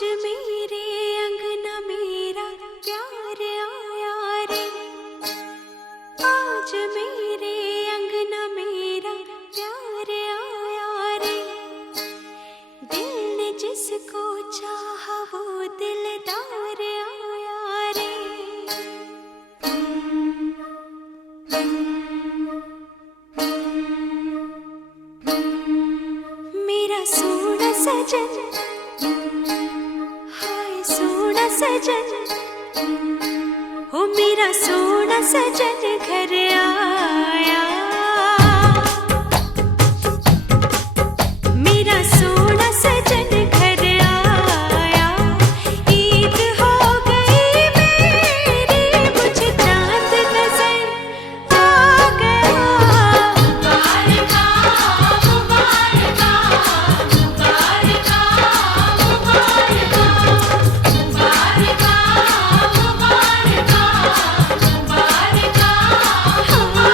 आज मेरे अंगना मेरा प्यार आया रे, आज मेरे अंगना मेरा प्यार आया रे। दिल ने जिसको चाहा वो दिलदार आया रे। मेरा सोना सजन, हाय सोना सजन, हो मेरा सोना सजन घर आया। मेरा सोना सजन घर आया, ईद हो गई मेरी, मुझे चांद नजर आ गया। मुबारका मुबारका मुबारका मुबारका मुबारका मुबारका मुबारका।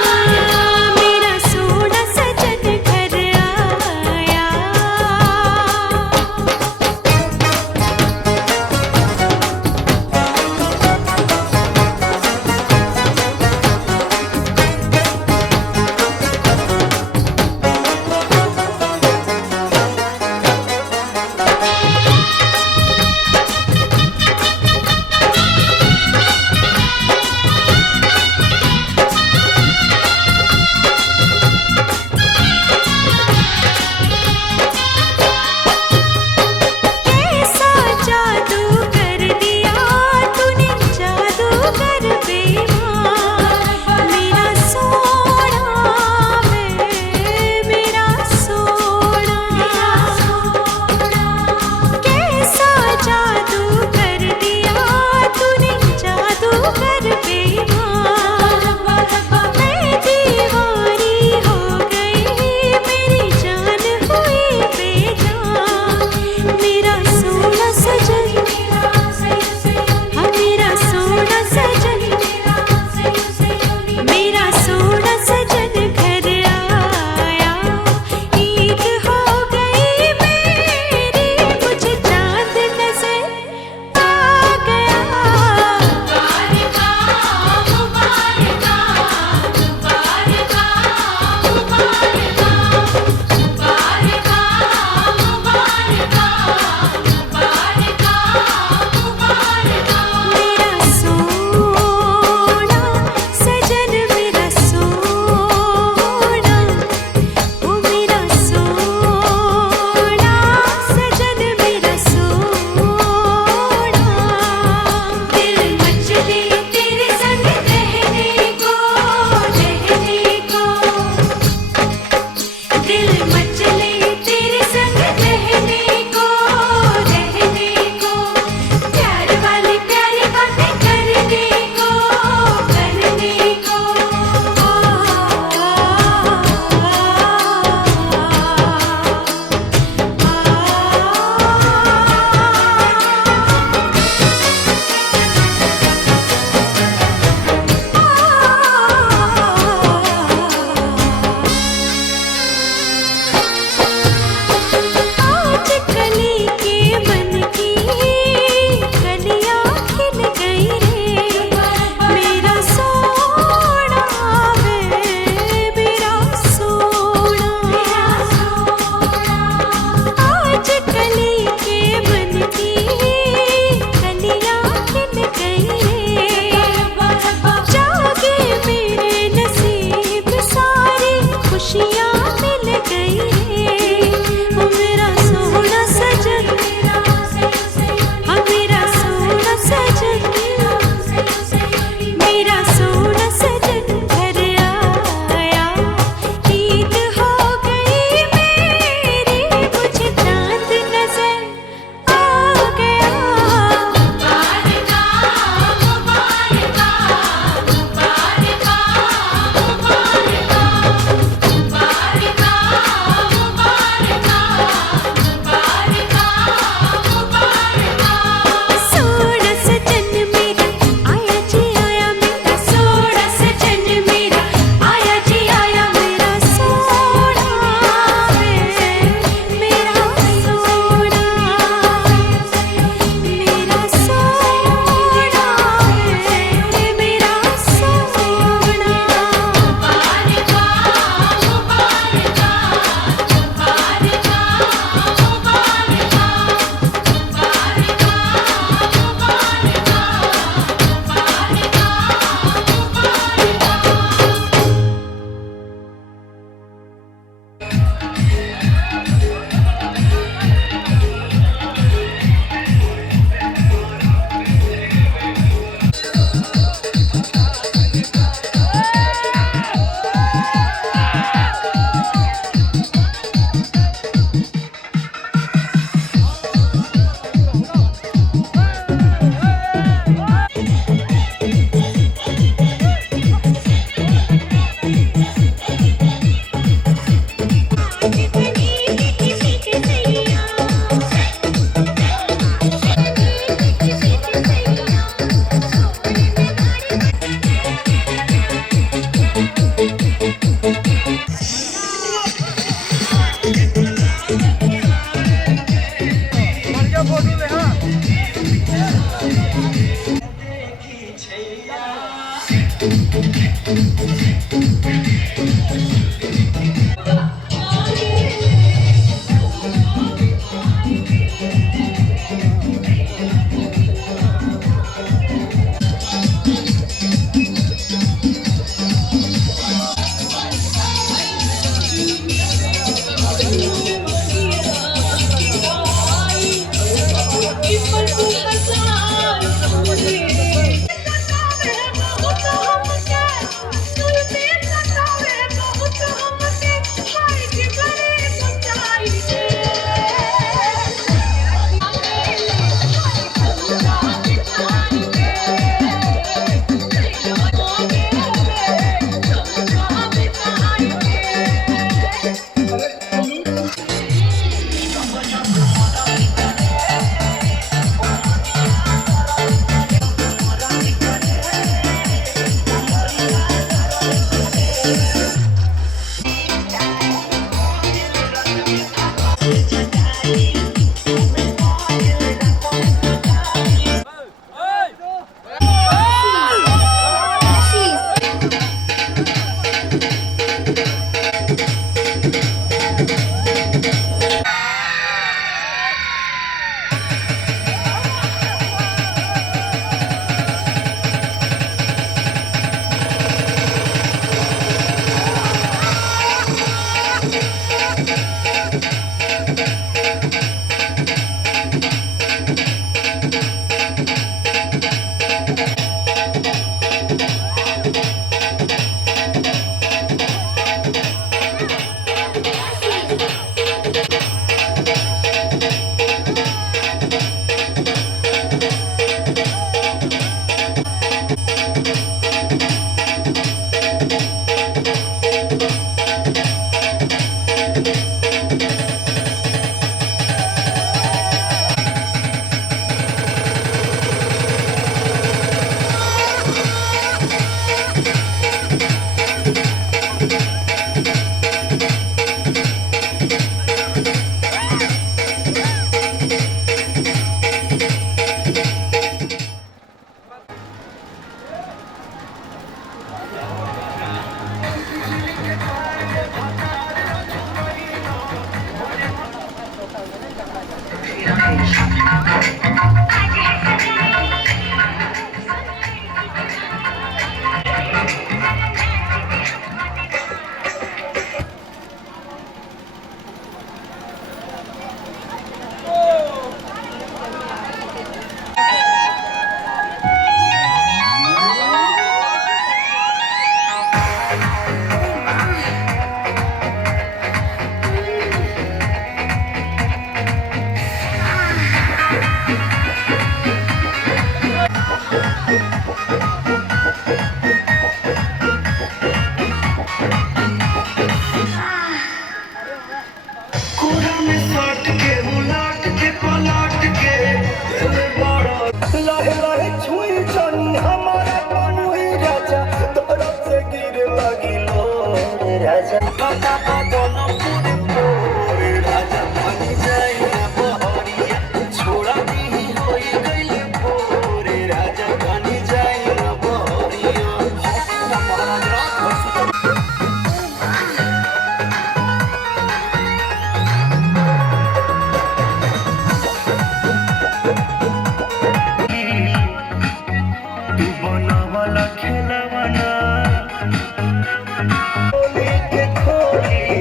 खोली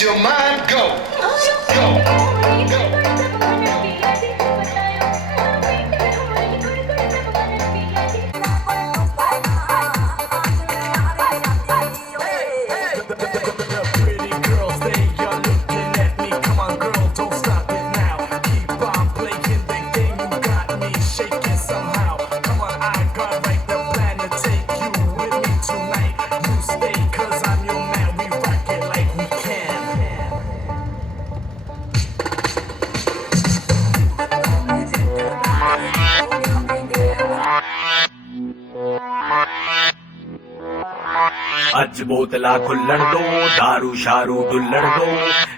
Let your mind go. Go. Pretty girls, they are looking at me. Come on, girl, don't stop it now. Keep on playing the game. You got me shaking somehow. Come on, I got right the plan to take you with me tonight. You stay, cause I'm your man. We rock it like we can. ਅੱਜ ਬੋਤਲਾਂ ਖੁੱਲਣ ਦੋ दारू ਸ਼ਾਰੂ ਡੁੱਲਣ ਦੋ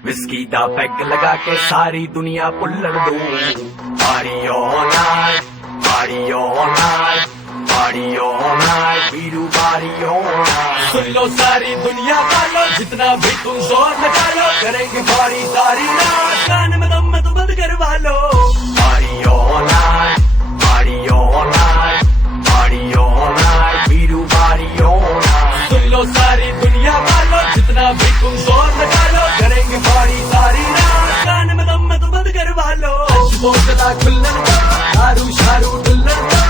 whisky ਦਾ peg ਲਗਾ ਕੇ ਸਾਰੀ ਦੁਨੀਆ ਭੁੱਲਣ ਦੋ party all night party all night party all night Veeru party all night सुन लो सारी दुनिया वालों जितना भी तुम जोर लगा लो करेंगे पार्टी सारी रात कान में दम तो बंद करवा लो party all night party all night party all night ਵੀरू party all night सुन लो सारी दुनिया वालों जितना भी तुम जोर लगा लो करेंगे पार्टी सारी रात कान में दम तो बंद करवा लो आज बोतला खुल्लन दो दारू शारू डुल्लन दो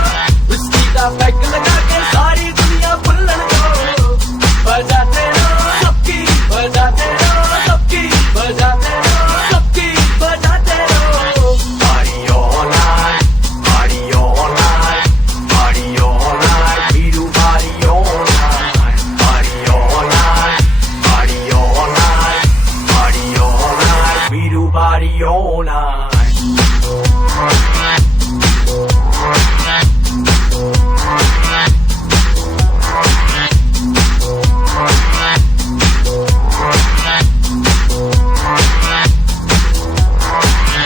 विस्की का पैक लगा के सारी दुनिया भुल्लन दो बजाते रहो सबकी बजाते रहो सबकी बजाते रहो सबकी बजाते रहो party all night party all night party all night Veeru party all night party all night party all night party all night Veeru party all night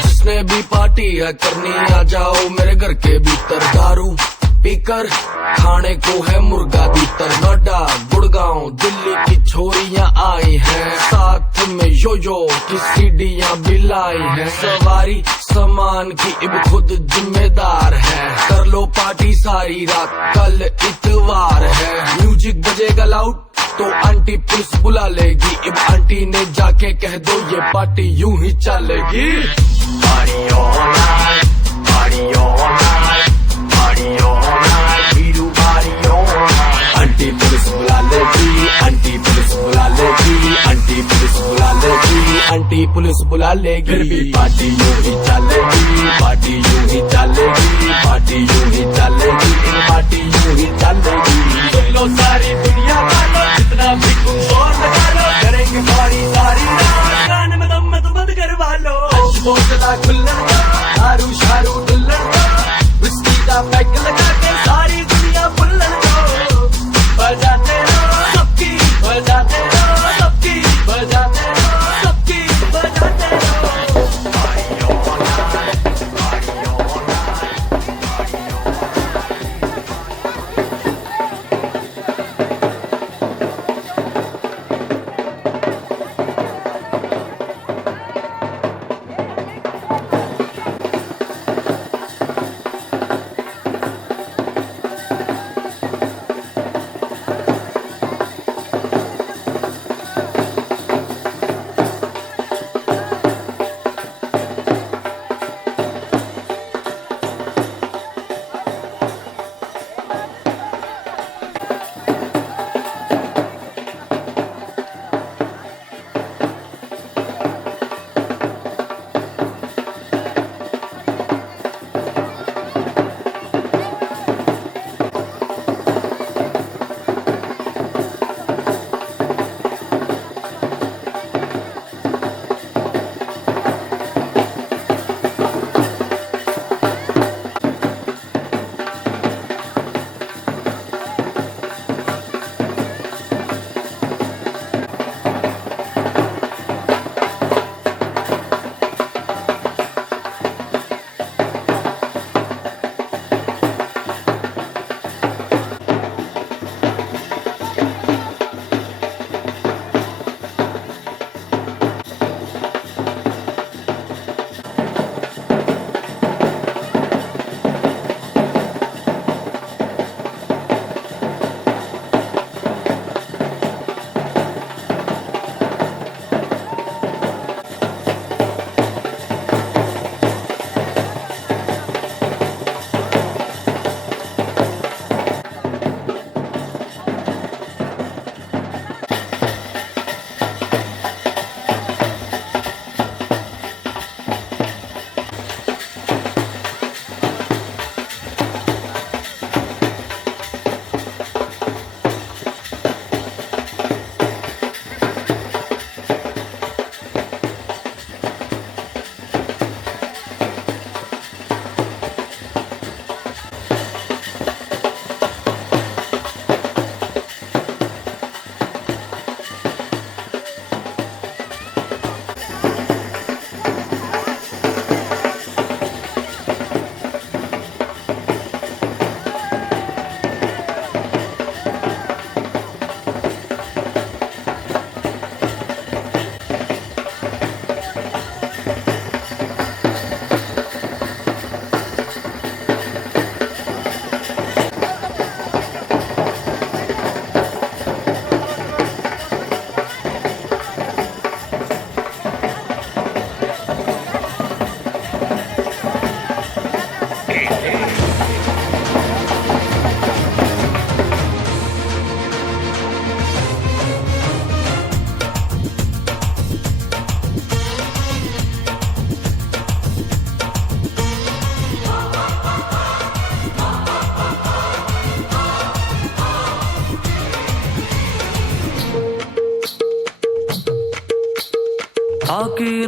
जिसने भी पार्टी है करनी आ जाओ मेरे घर के भीतर दारू पीकर खाने को है मुर्गा भीतर नोएडा गुड़गांव दिल्ली की छोरियां आई हैं साथ में यो की सीढ़ियां भी लाई हैं सवारी सामान की इब खुद जिम्मेदार है कर लो पार्टी सारी रात कल इतवार है म्यूजिक बजेगा लाउड तो आंटी पुलिस बुला लेगी इब आंटी ने जाके कह दो ये पार्टी यूं ही चलेगी party all night party all night party all night ਵੀरू party all night aunty police बुला लेगी आंटी पुलिस बुला लेगी आंटी पुलिस बुला लेगी आंटी पुलिस बुला लेगी फिर भी पार्टी यूं ही चलेगी पार्टी यूं ही चलेगी पार्टी यूं ही चलेगी पार्टी यूं ही चलेगी सुन लो सारी दुनिया वालों जितना भी तुम जोर लगा लो करेंगे पार्टी सारी रात कान में दम तो बंद करवा लो आज बोतला खुल्लन दो दारू शारू डुल्लन दो विस्की का पैक लगा के सारी दुनिया भुल्लन दो बजाते रहो सबकी बजाते रहो सबकी बजाते रहो सबकी बजाते रहो party all night party all night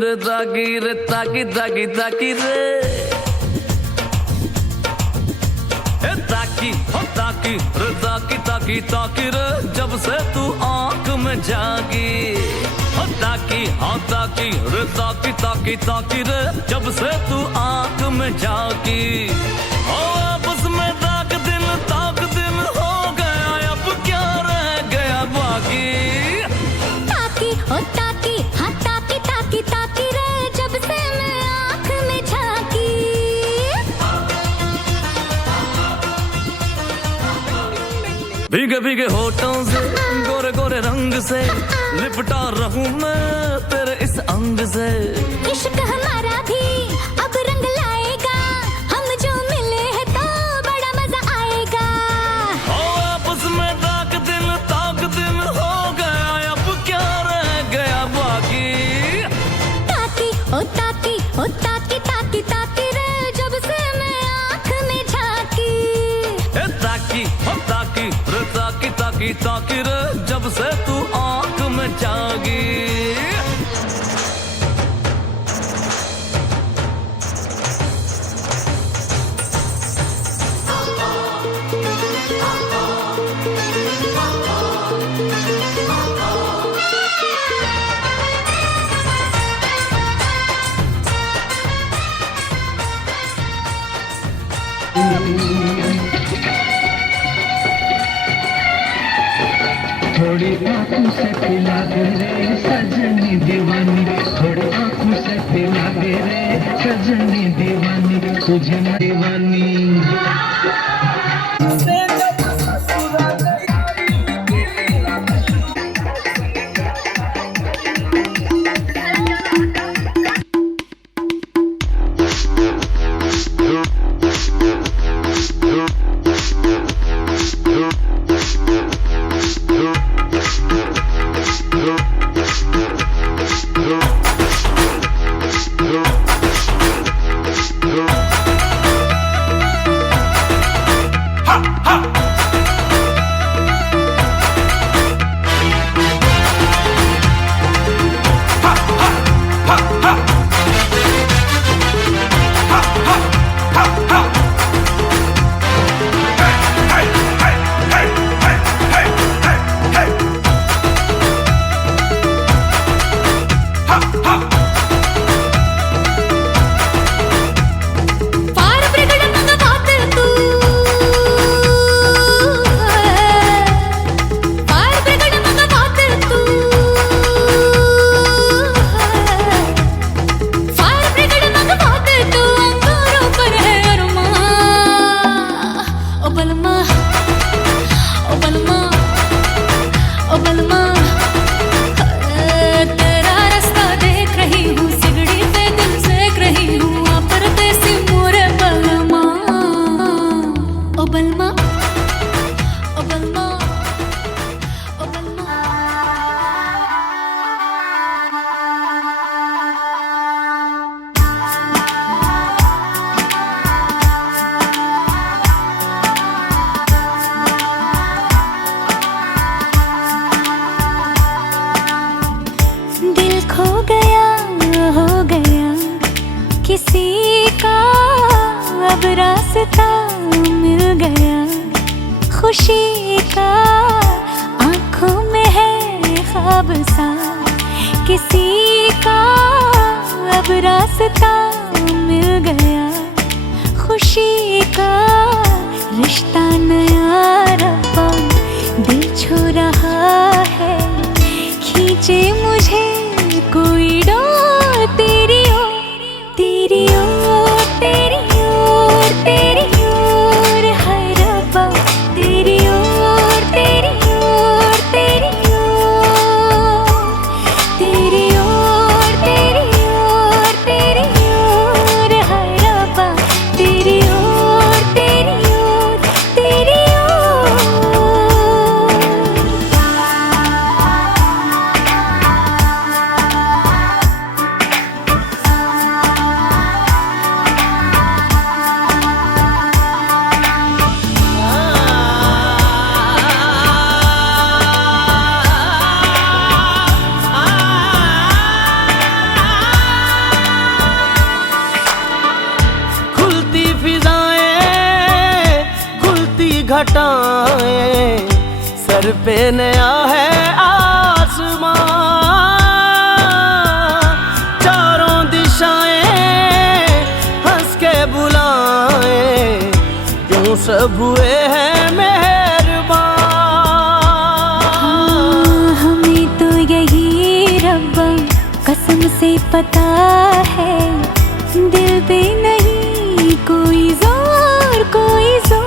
रे ताकी रे ताकी ताकी ताकी रे ताकी हो ताकी रे ताकी ताकी ताकी रे जब से तू आंख में जागी हो ताकी हाँ ताकी रे ताकी ताकी ताकी रे जब से तू आंख में जागी हो आपस में ताक दिन हो गया अब क्या रह गया बाकी ताकी हो ताकी हाँ ताकी ताकी ताकी रे जब से मैं आँख में झांकी भीगे भीगे होठों से गोरे गोरे रंग से लिपटा रहूं मैं तेरे इस अंग से इश्क हमारा भी अब रंग लाएगा हम जो मिले हैं तो बड़ा मजा आएगा ओ आपस में ताक दिन हो गया अब क्या रह गया बाकी ताकी ओ ताकी ओ ताकी ताकी ताकी रे जब से मैं आँख में झांकी ताकी हो ताकी रे ताकी ताकी ताकी रे जब से तू आंख में जागी थोड़ी आंखों से पिला दे रे सजनी दीवानी थोड़ी आंखों से पिला दे रे सजनी दीवानी तुझे मैं दीवानी खुशी का आंखों में है ख्वाब सा किसी का अब रास्ता मिल गया खुशी का रिश्ता नया रब्बा दिल छू रहा है खींचे मुझे कोई डोर तेरी ओर तेरी ओर तेरी ओर तेरी ओर है रब्बा तेरी ओर तेरी ओर तेरी ओर तेरी ओर तेरी ओर तेरी ओर है रब्बा तेरी ओर तेरी ओर तेरी ओर घटाएं, सर पे नया है आसमां, चारों दिशाएं हंस के बुलाएं, क्यों सब हुए हैं मेहरबान। हमें तो यही रब्बा कसम से पता है, दिल पे नहीं कोई जोर, कोई जोर।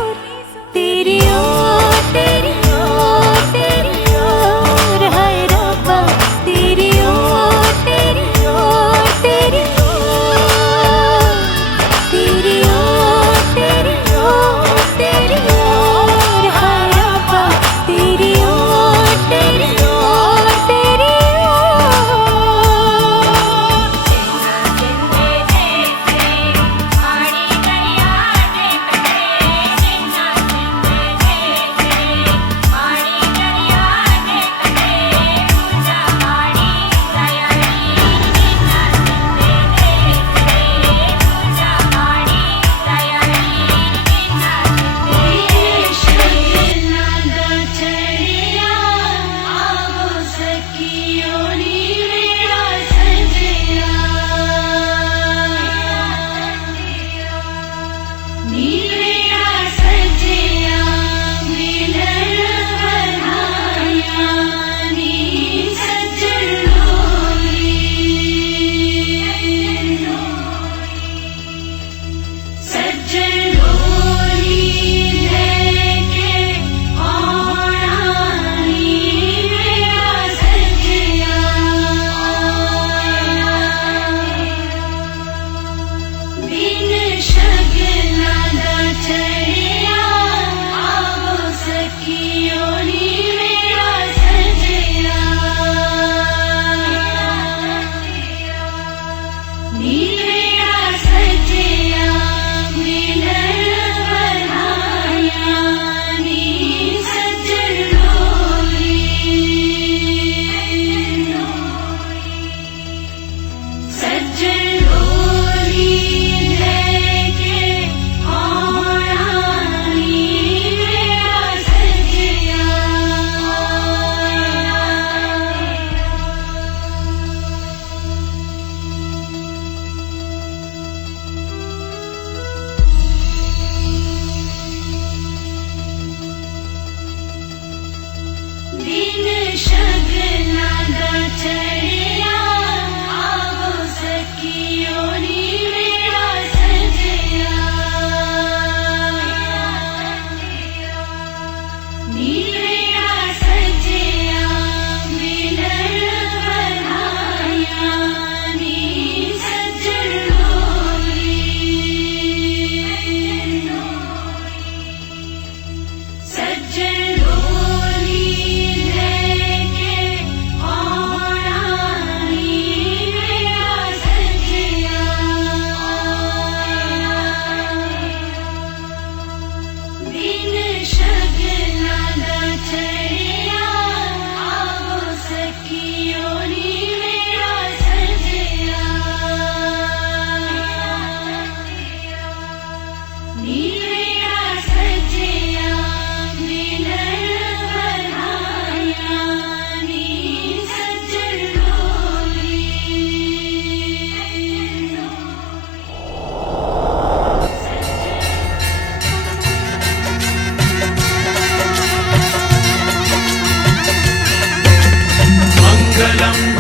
तेरी ओर, तेरी ओर, तेरी ओर है रब्बा, तेरी ओर, तेरी ओर, तेरी ओर, तेरी ओर, तेरी ओर, तेरी ओर है रब्बा, तेरी ओर, तेरी ओर, तेरी ओर।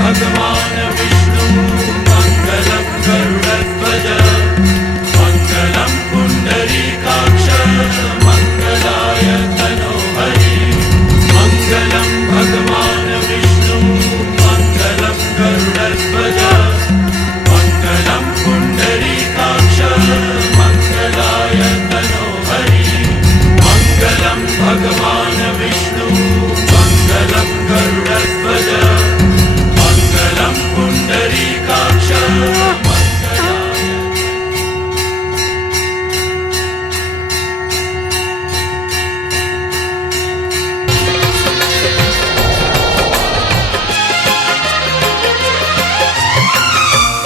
भगवान विष्णु मंगलम गरुड़ध्वज मंगलम पुंडरीकाक्ष मंगलाय तनोहरि मंगलम भगवान विष्णु मंगलम गरुड़ध्वज मंगलम पुंडरीकाक्ष मंगलाय तनोहरि मंगलम भगवान विष्णु मंगलम गरुड़ध्वज मंगलम पुंडरीकाक्ष मंगलाय।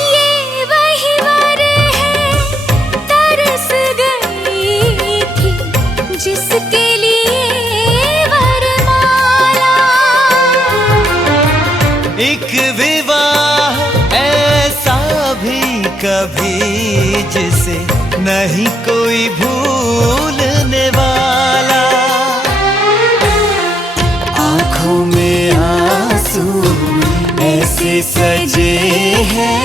ये वही वर है तरस गई थी जिसके लिए जिसे नहीं कोई भूलने वाला। आंखों में आंसू ऐसे सजे हैं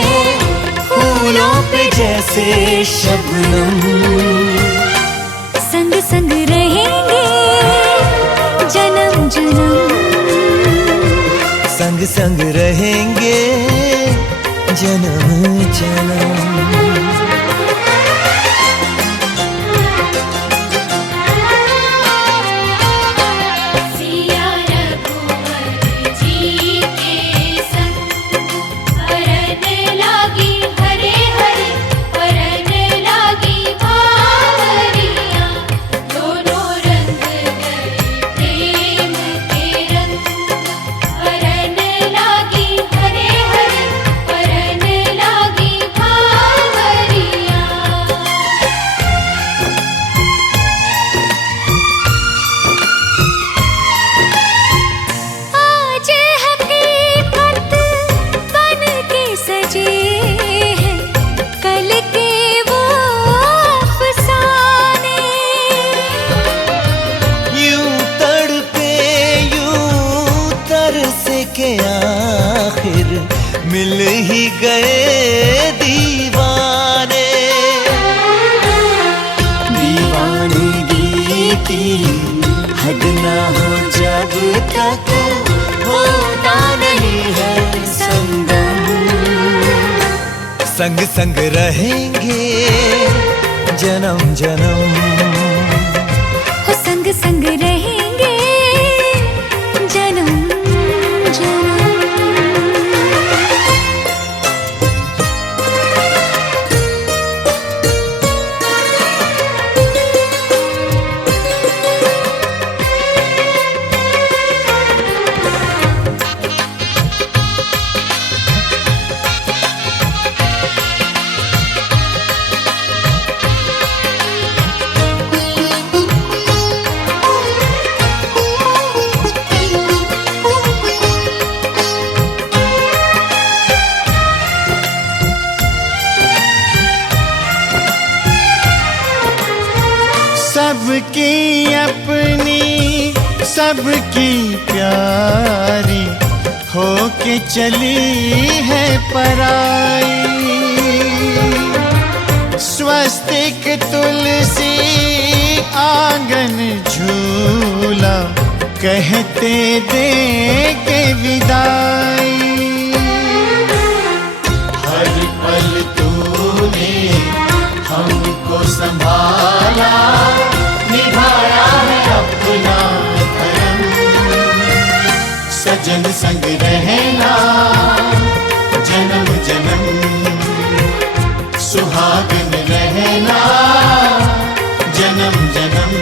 फूलों पे जैसे शबनम। संग संग रहेंगे जन्म जन्म, संग संग रहेंगे जन्म जन्म। के आखिर मिल ही गए दीवाने। दीवानगी की हद ना हो जब तक होता नहीं है संगम। संग संग रहेंगे जन्म जन्म, हो संग संग रहेंगे जन्म जन्म। सबकी अपनी सबकी प्यारी होके चली है पराई। स्वस्तिक तुलसी आंगन झूला कहते देंगे विदाई। हर पल तूने हमको संभाला, निभाया है अपना धर्म। सजन संग रहना जन्म जन्म, सुहागन रहना जन्म जन्म।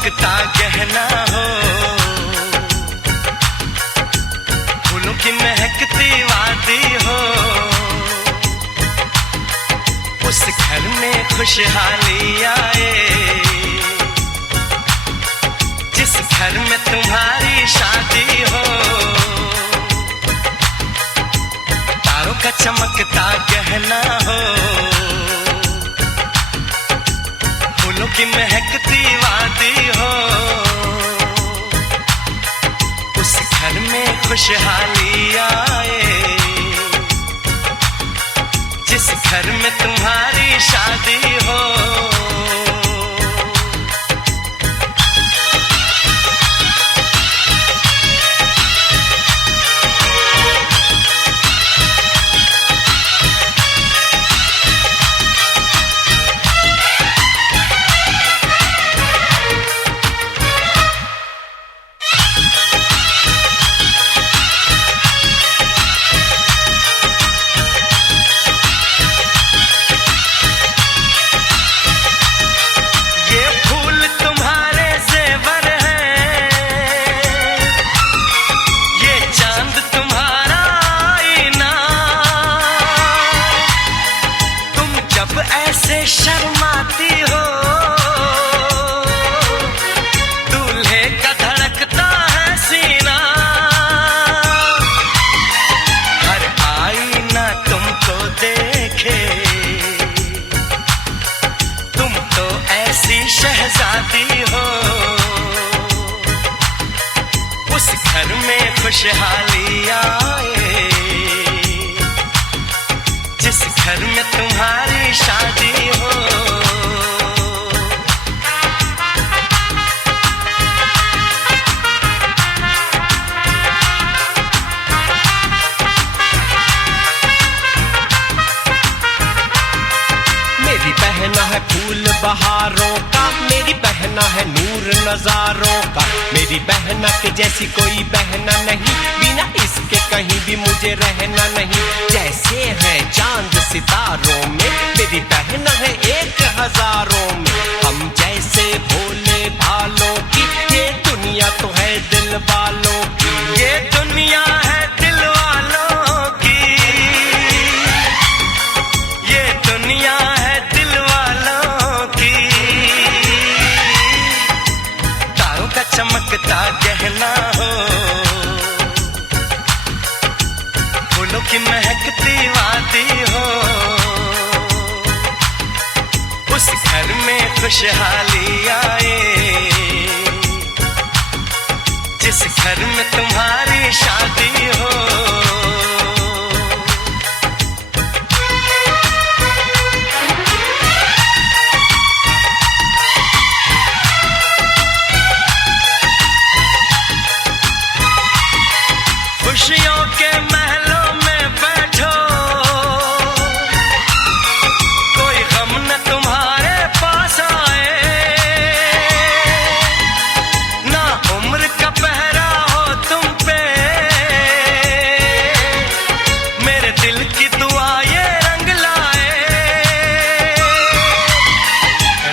चमकता गहना हो, फूलों की महकती वादी हो, उस घर में खुशहाली आए, जिस घर में तुम्हारी शादी हो। तारों का चमकता गहना हो, फूलों की महकती वादी हो, उस घर में खुशहाली आए, जिस घर में तुम्हारी शादी हो। शर्माती हो, दूल्हे का धड़कता है सीना, हर आईना तुमको देखे, तुम तो ऐसी शहजादी हो। उस घर में खुशहाली आए, जिस घर में तुम्हारी शादी हो। मेरी बहना है फूल बहारों का, मेरी बहना है नूर नजारों का, मेरी बहना के जैसी कोई बहना नहीं, बिना इसके कहीं भी मुझे रहना नहीं। जैसे है चांद सितारों में, मेरी बहना है 1000 में, हम जैसे भोले भालों की, ये दुनिया तो है दिल वालों की, ये दुनिया है दिल वालों की, ये दुनिया है दिल वालों की। तारों का चमकता गहना हो, फूलों की महकती वादी हो, उस घर में खुशहाली आए, जिस घर में तुम्हारी शादी हो। खुशियों के महलों में बैठो, कोई गम न तुम्हारे पास आए, ना उम्र का पहरा हो तुम पे, मेरे दिल की दुआ ये रंग लाए,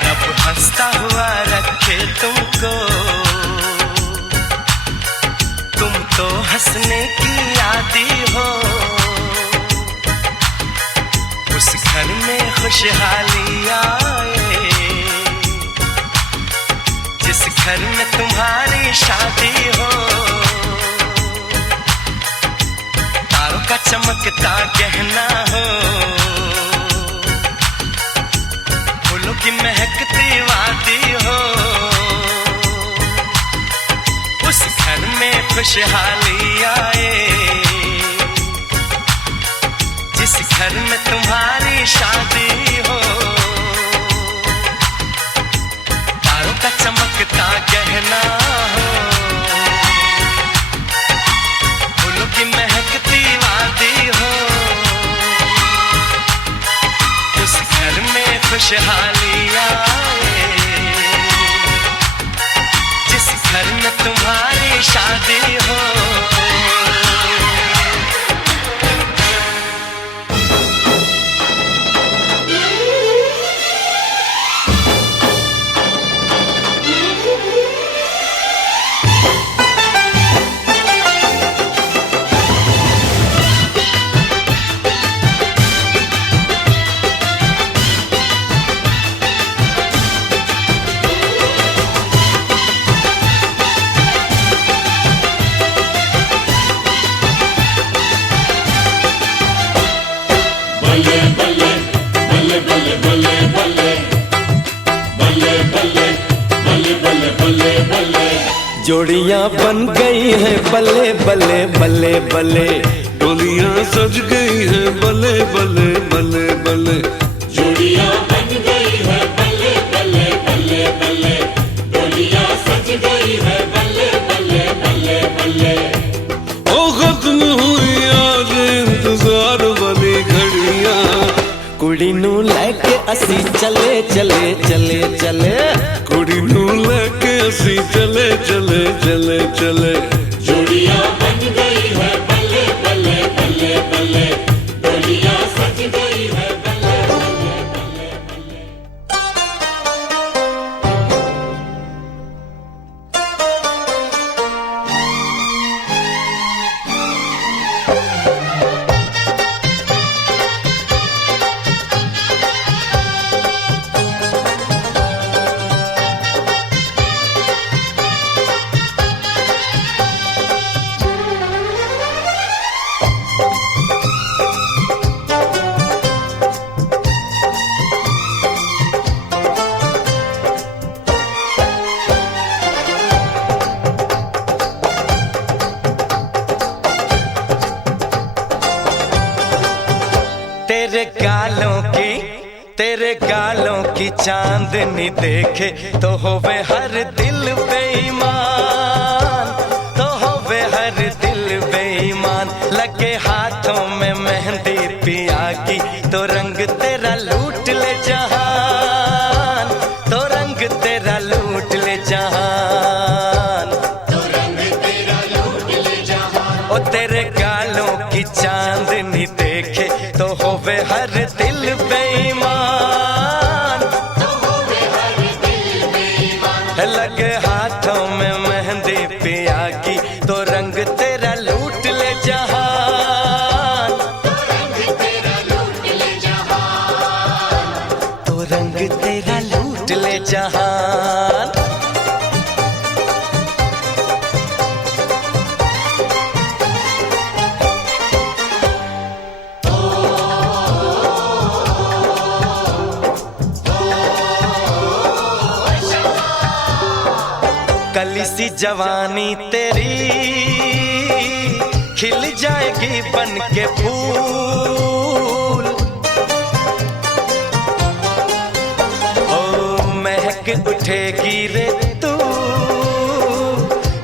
रब हंसता हुआ रखे तुमको, तुम तो हंसने की आदी हो। उस घर में खुशहाली आए, जिस घर में तुम्हारी शादी हो। तारों का चमकता गहना हो, फूलों की महकती वादी हो, उस घर में खुशहाली आए, जिस घर में तुम्हारी शादी हो। तारों का चमकता गहना हो, फूलों की महकती वादी हो, उस घर में खुशहाली आए, जिस घर में तुम्हारी शादी हो। जोड़ियां बन गई हैं बल्ले बल्ले बल्ले बल्ले, डोलियां सज गई है बल्ले बल्ले बल्ले बल्ले, जोड़ियां बन गई है बल्ले बल्ले बल्ले बल्ले, डोलियां सज गई है बल्ले बल्ले बल्ले बल्ले। ओ खत्म हुई आज इंतजार वाली घड़ियां, कुड़ी नू लेके असी चले चले चले चले, कुड़ी नू लेके असी चले चले चले चले, जोड़ियां बन गई है बल्ले बल्ले बल्ले बल्ले, डोलियां सज गई है बल्ले बल्ले बल्ले बल्ले। तेरे गालों की चांदनी देखे तो होवे हर दिल बेईमान, तो होवे हर दिल बेईमान। लगे हाथों में मेहंदी पिया की तो रंग तेरा लूट ले जहान, तो रंग तेरा लूट ले जहान, तो रंग तेरा लूट ले जहान। ओ तेरे गालों की चांदनी देखे तो होवे हर दिल बेईमान, तो होवे हर दिल बेईमान। लगे हाथों में मेहंदी पिया की तो रंग तेरा लूट ले जहान, तो रंग तेरा लूट ले जहान, तो रंग तेरा लूट ले जहान। कली सी जवानी तेरी खिल जाएगी बन के फूल, ओ महक उठेगी रे तू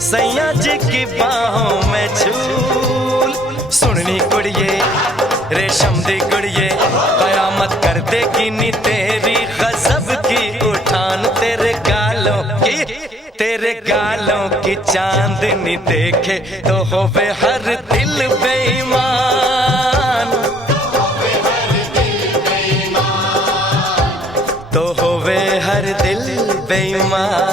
सैया जी की बाहों में झूल। सुननी कुड़िए रेशम दी कुड़िए कयामत कर देगी नी तेरी गजब की उठान। तेरे गालों की चांदनी देखे तो होवे हर दिल बेईमान, तो होवे हर दिल बेईमान।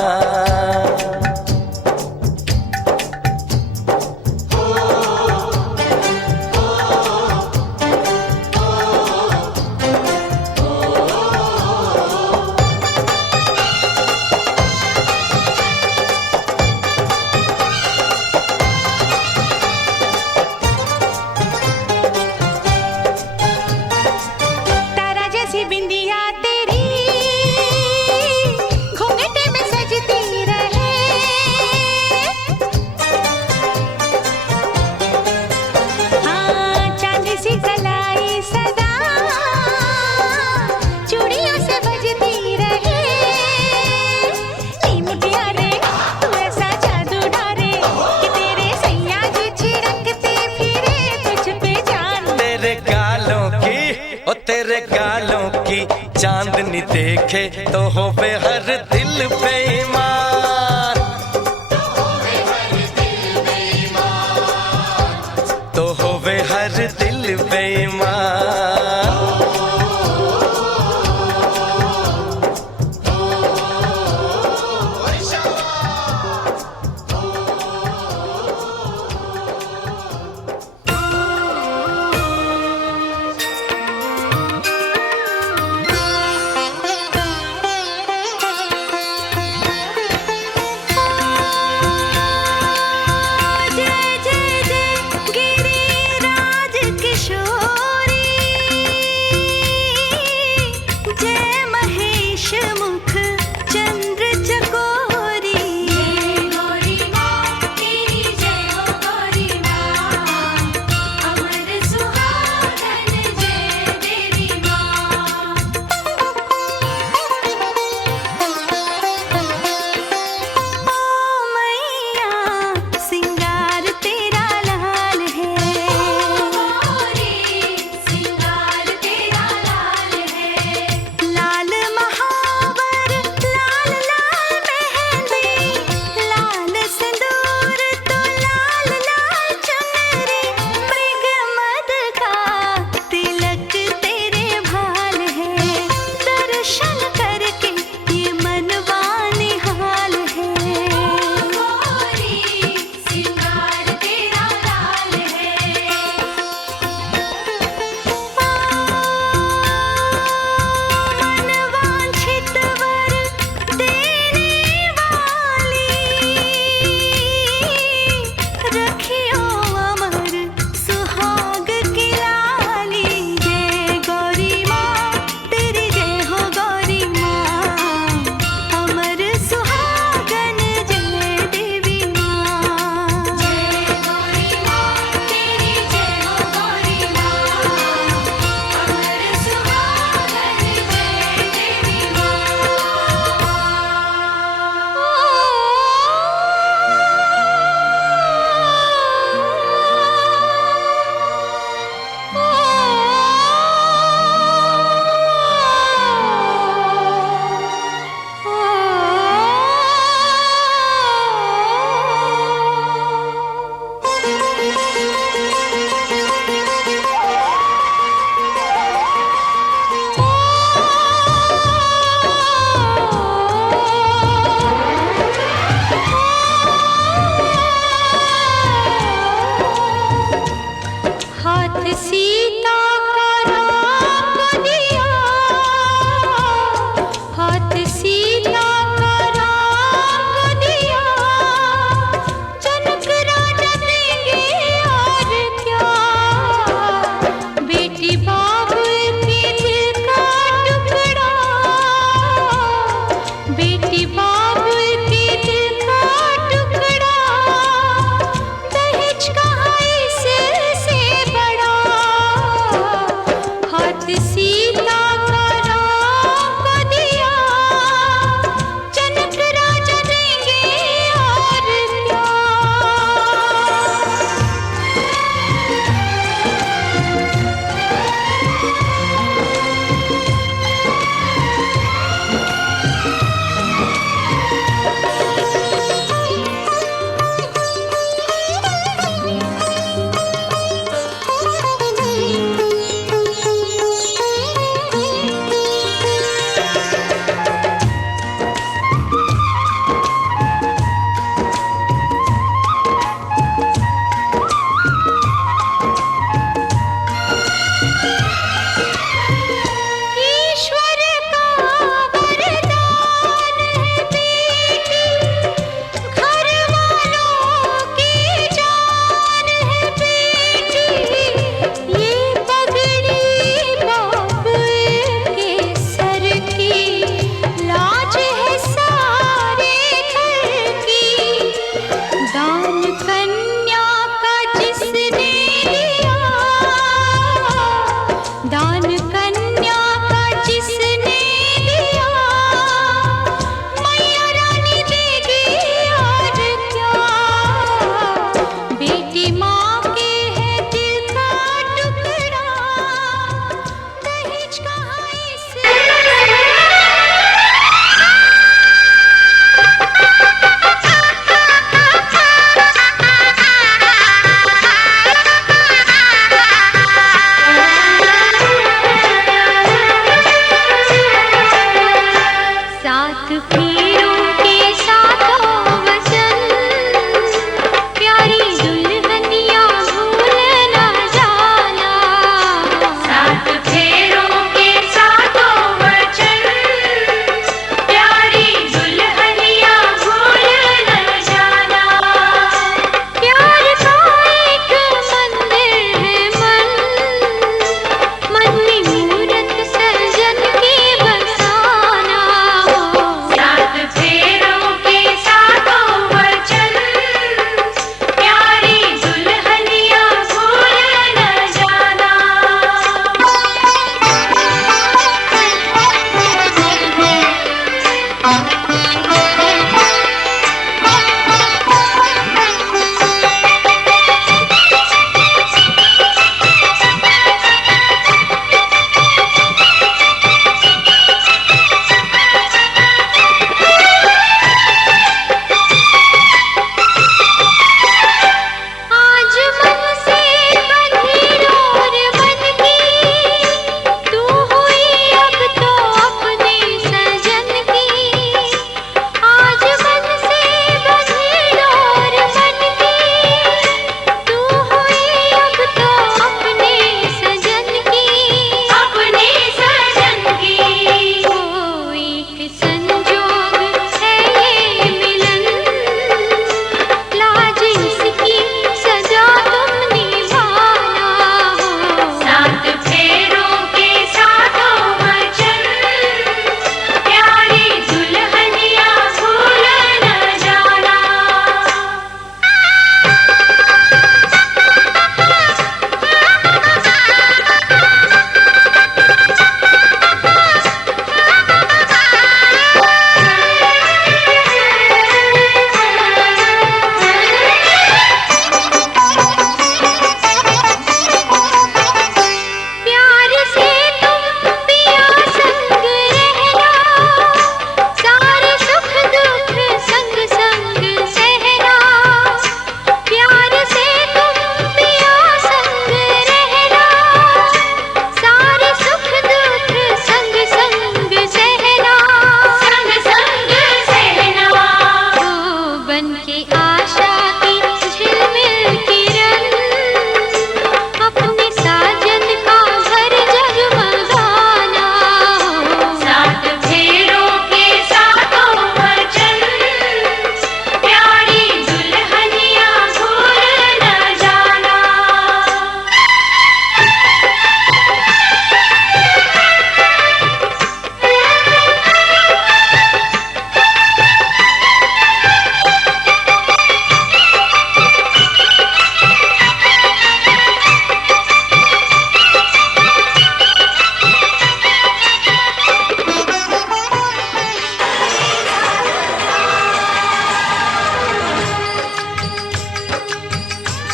तेरे गालों की चांदनी देखे तो होवे हर दिल बेईमान, तो होवे हर दिल बेईमान। जय जय जय गिरिराज किशोरी।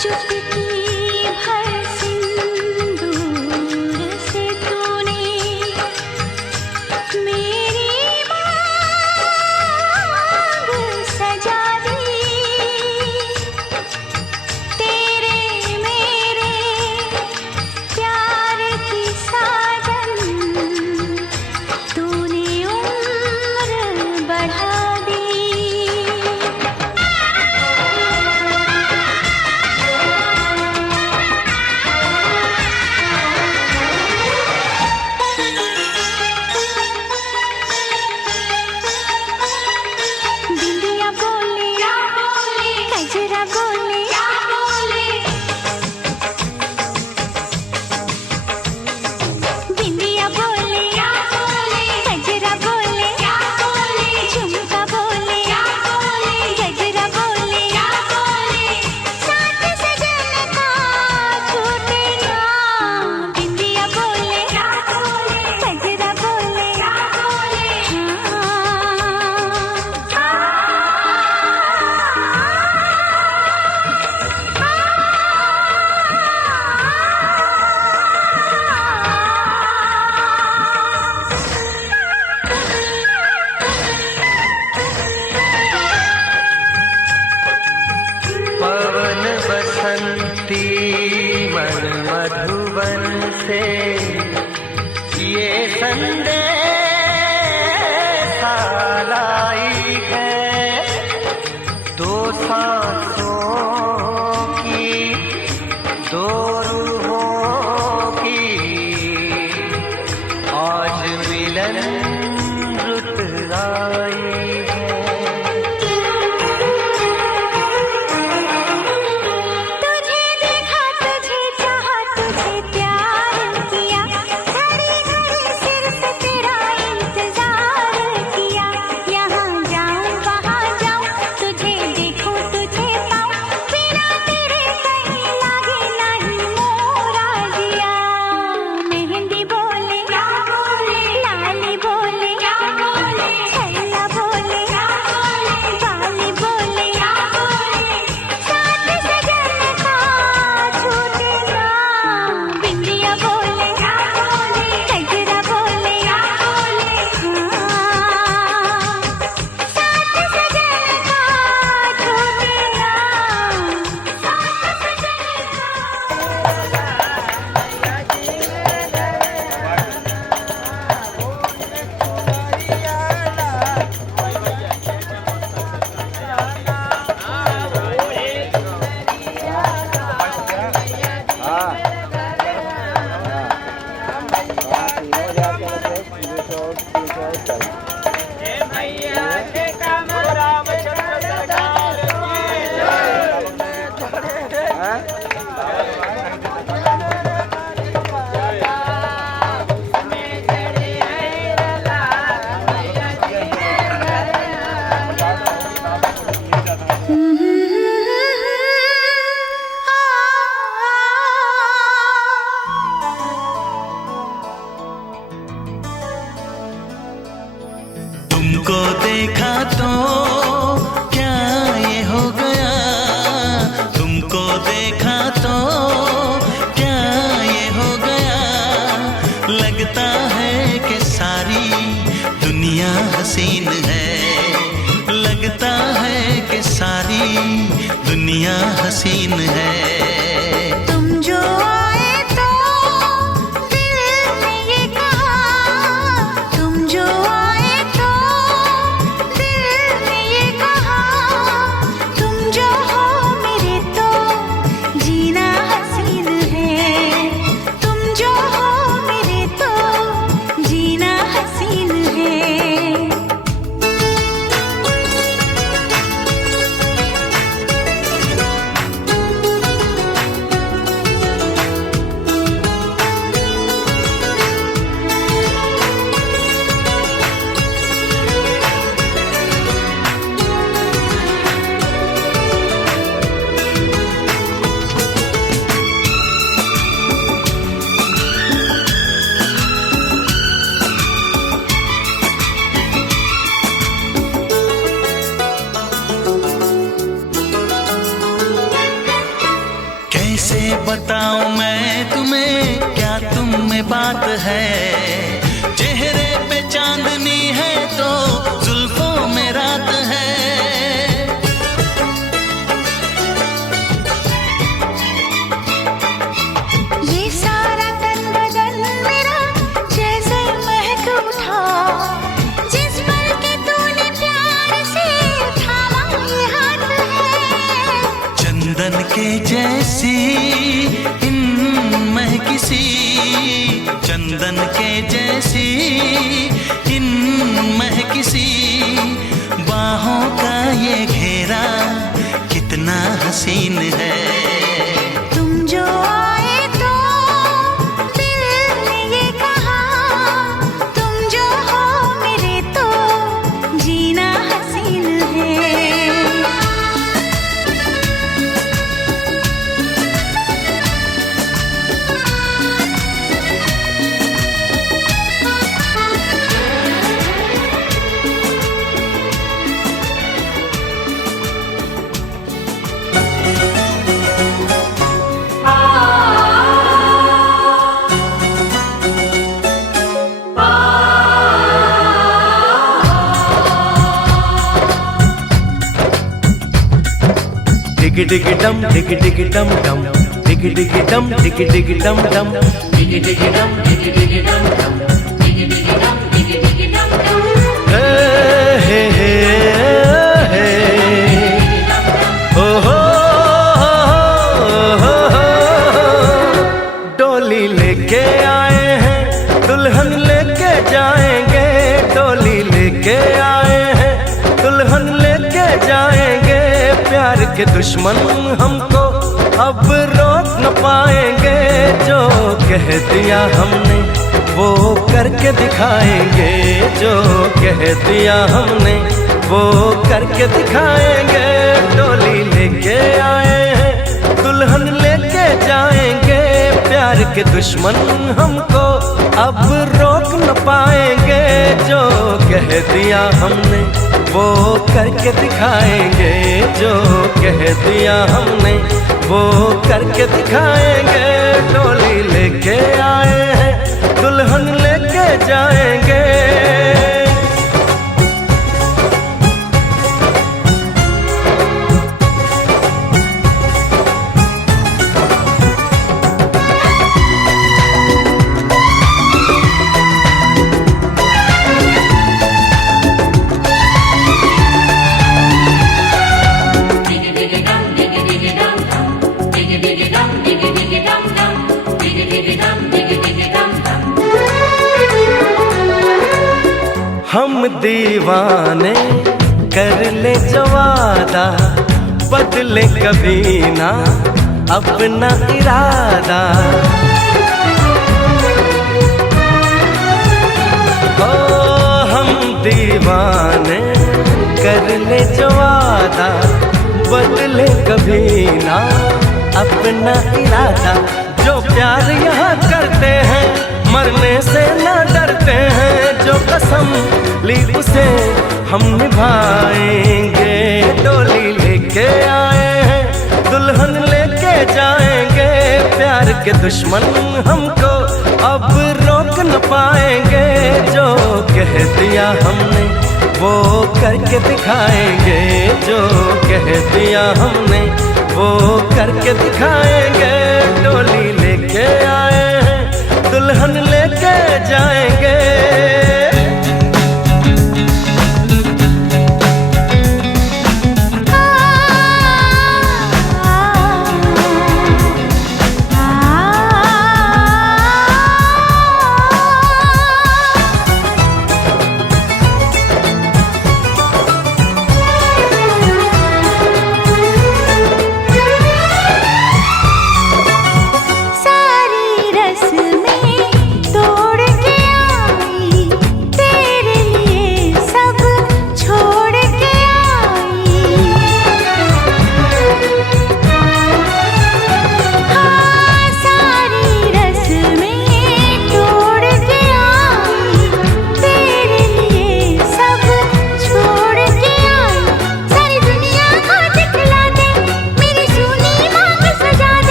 चुटकी भर सिंदूर से तूने मेरी मांग सजा दी। तेरे मेरे प्यार की साजन तूने उम्र बढ़ा दी। बिंदिया बोले कजरा बोले बिंदिया बोले कजरा बोले झुमका बोले गजरा बोले साथ सजन का छूटे ना। बिंदिया बोले कजरा बोले पवन बसंती मन मधुबन से ये संदेश लाई है। दो सांसों की दो रूहों की आज मिलन रुत आई है। तुझे देखा तुझे चाहा तुझे प्यार किया घड़ी घड़ी सिर्फ तेरा इंतजार किया। यहाँ जाऊँ वहाँ जाऊँ तुझे देखूँ तुझे पाऊँ बिना तेरे कहीं लागे नहीं मोरा जिया। मेहंदी बोले लाली बोले छैला बोले बाली बोले साथ सजन का छूटे ना। बिंदिया बोले कजरा बोले साथ सजन का छूटे ना। तुमको देखा तो क्या ये हो गया। तुमको देखा तो क्या ये हो गया। लगता है कि सारी दुनिया हसीन है। लगता है कि सारी दुनिया हसीन है। तुम जो आए तो दिल ने ये कहा। तुम जो आए तो दिल ने ये कहा। तुम जो हो मेरे तो जीना हसीन है। तुम जो हो मेरे तो जीना हसीन है। बताऊं मैं तुम्हें क्या तुम में बात है। चेहरे पे चांदनी है तो जुल्फों में रात है। ये सारा तन बदन मेरा जैसे महक उठा, जिस पल के तूने प्यार से थामा ये हाथ है। चंदन के जैसी इन महकिसी, चंदन के जैसी इन महकिसी बाहों का ये घेरा कितना हसीन है। तुम जो आए तो दिल ने ये कहा, तुम जो हो मेरे तो जीना हसीन है। डिगी डिगी डम डिगी डिगी डम डम, डिगी डिगी डम डिगी डिगी डम डम, डिगी डिगी डम डिगी डिगी डम डम, डिगी डिगी डम डिगी डिगी डम डम। हे हे हे ओ हो डोली लेके आए हैं, दुल्हन लेके जाएंगे। डोली लेके आए हैं, दुल्हन लेके जाएंगे। प्यार के दुश्मन हमको अब रोक न पाएंगे। जो कह दिया हमने वो करके दिखाएंगे। जो कह दिया हमने वो करके दिखाएंगे। डोली लेके आए हैं, दुल्हन लेके जाएंगे। प्यार के दुश्मन हमको अब रोक न पाएंगे। जो कह दिया हमने वो करके दिखाएंगे। जो कह दिया हमने वो करके दिखाएंगे। डोली लेके आए हैं, दुल्हन लेके जाएंगे। हम दीवाने कर ले जो वादा, बदले कभी ना अपना इरादा। ओ हम दीवाने कर ले जो वादा, बदले कभी ना अपना इरादा। जो प्यार यहाँ करते हैं मरने से ना डरते हैं। जो कसम ली उसे हम निभाएंगे। डोली लेके आए हैं, दुल्हन लेके जाएंगे। प्यार के दुश्मन हमको अब रोक न पाएंगे। जो कह दिया हमने वो करके दिखाएंगे। जो कह दिया हमने वो करके दिखाएंगे। डोली लेके आए हैं, दुल्हन लेके जाएंगे।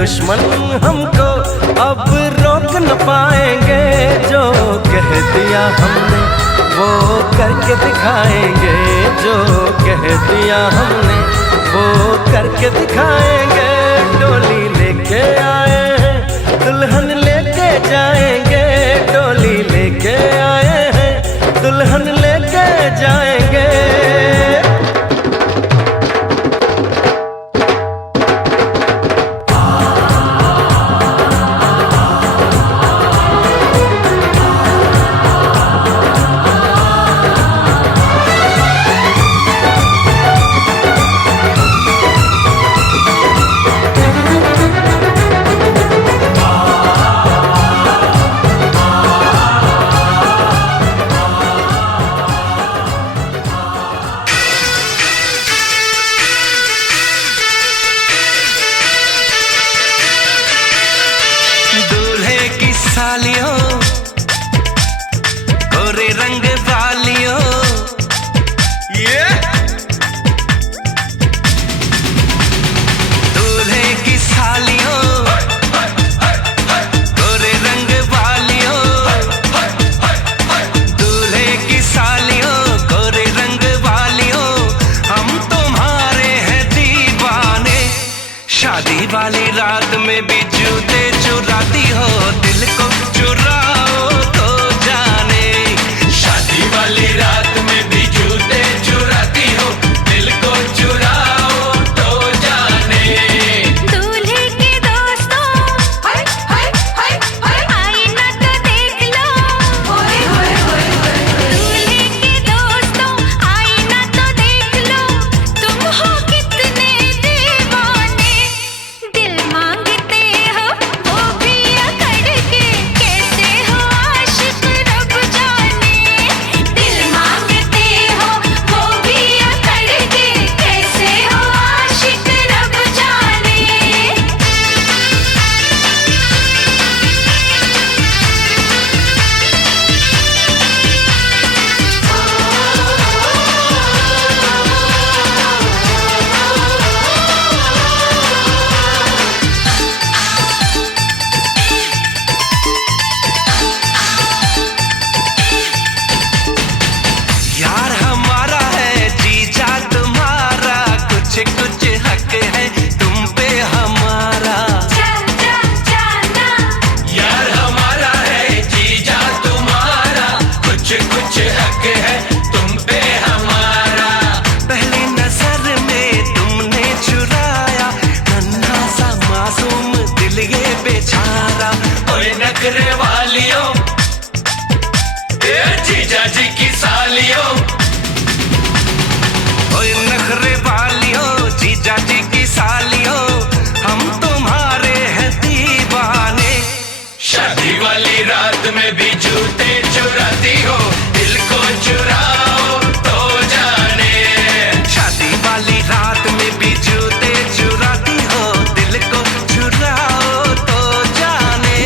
दुश्मन हमको अब रोक न पाएंगे। जो कह दिया हमने वो करके दिखाएंगे, जो कह दिया हमने वो करके दिखाएंगे। डोली लेके आए हैं दुल्हन लेके जाएंगे, डोली लेके आए हैं दुल्हन लेके जाएंगे। सालियों गोरे रंग वालियों, दूल्हे की सालियों गोरे रंग वालियों, दूल्हे की सालियों गोरे रंग वालियों। हम तुम्हारे हैं दीवाने, शादी वाली रात में भी जूते चुराती हो, दिल को चुराओ तो जाने। शादी वाली रात में भी जूते चुराती हो, दिल को चुराओ तो जाने। दूल्हे के दोस्तों हाय हाय हाय हाय आईना तो देख लो, ओए ओए ओए। दूल्हे के दोस्तों आईना तो देख लो, तुम हो कितने दीवाने। दिल मांगते हो वो भी अकड़ के, कैसे हो आशिक रब जाने। दिल मांगते हो वो भी अकड़ के, कैसे हो आशिक रब जाने। यार हमारा है जीजा तुम्हारा, कुछ कुछ हक है तुम पे हमारा। यार हमारा है जीजा तुम्हारा, कुछ कुछ हक है तुम पे हमारा। पहली नजर में तुमने चुराया नन्हा सा मासूम दिल ये बेचारा। ओए नखरे वालियों जीजा जी की सालियों, ओए नखरे वालियों जीजा जी की सालियों। हम तुम्हारे हैं दीवाने, शादी वाली रात में भी जूते चुराती हो, दिल को चुराओ तो जाने। शादी वाली रात में भी जूते चुराती हो, दिल को चुराओ तो जाने।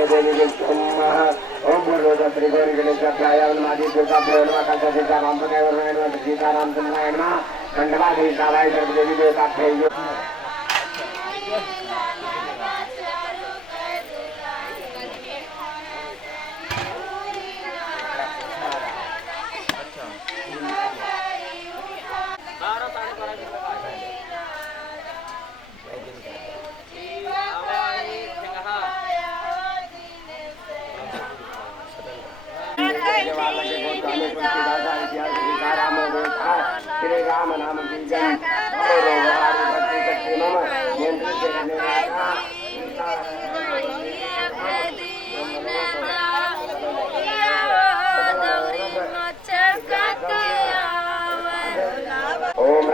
देवाय देवी विष्णुमः ओम पूर्वोदय श्री गौरी गणेशाय नमः दुर्गाभ्यो नमः कंठ सीताराम प्रणय नमः सीताराम चंद्राय नमः खंडवा देवी देवी देवताभ्यो श्री राम नाम बीजन ओम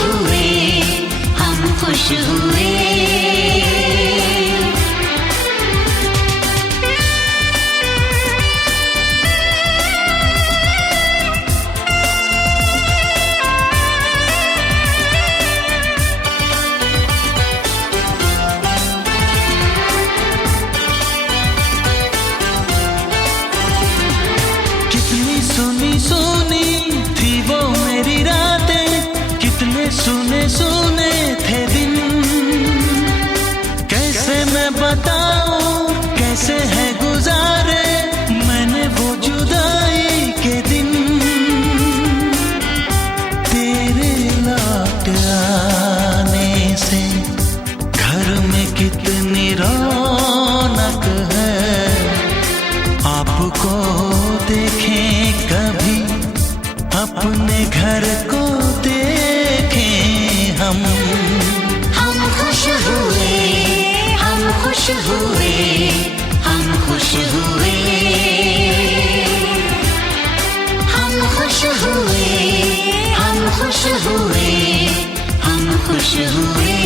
हुए, हम खुश हुए। कितनी सुनी सुनी थी वो मेरी रातें, कितने सुने सुने थे दिन। कैसे मैं बताऊं कैसे है गुजारे मैंने वो जुदाई के दिन। तेरे लौट आने से घर में कितनी रौनक है, आपको देखें कभी अपने घर को देखें हम खुश हुए, हम खुश हुए, हम खुश हुए। हम खुश हुए, हम खुश हुए, हम खुश हुए।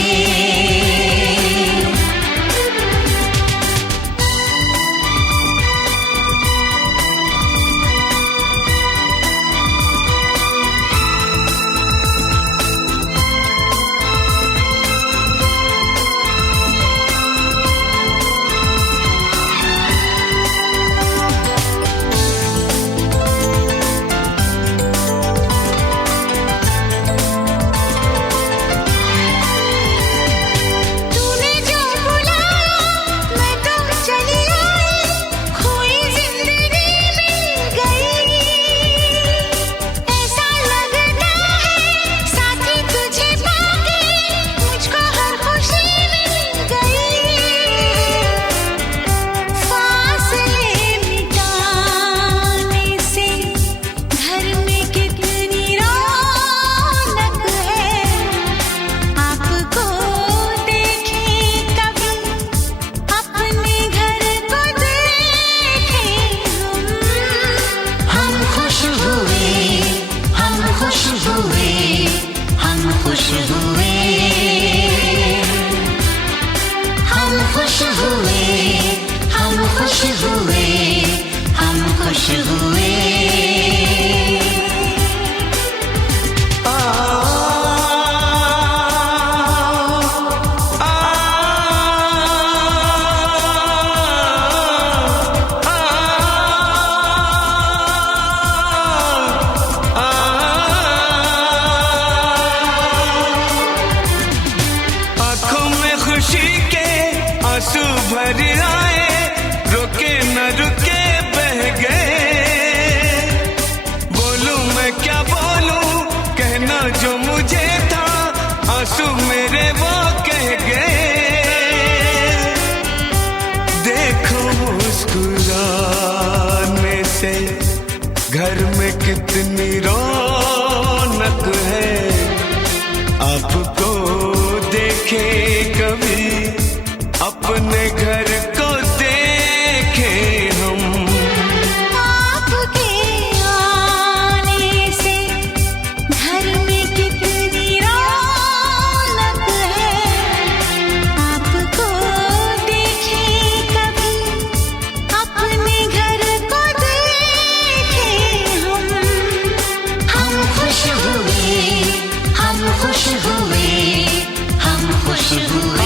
तूने जो बुलाया मैं तो चली आई, खोई जिंदगी मिल गई। ऐसा लगता है साथी तुझे पाके मुझको हर खुशी मिल गई। फासले मिटाने से घर में कितनी रौनक है, आपको देखे कभी अपने घर को देखे हम खुश हुए, हम खुश हुए, हम खुश हुए। हम खुश हुए, हम खुश हुए, हम खुश हुए। आंखों में खुशी के आंसू भर आए, रुके न रुके बह गए। बोलूं मैं क्या बोलूं, कहना जो मुझे था आंसू मेरे वो कह गए। देखो मुस्कुराने से घर में कितनी रौनक है, आपको देखे कभी अपने घर को देखे हम। आपके आने से घर में कितनी रौनक है, आपको देखे कभी अपने घर को देखे हम। हम खुश हुए, हम खुश हुए, हम खुश हुए।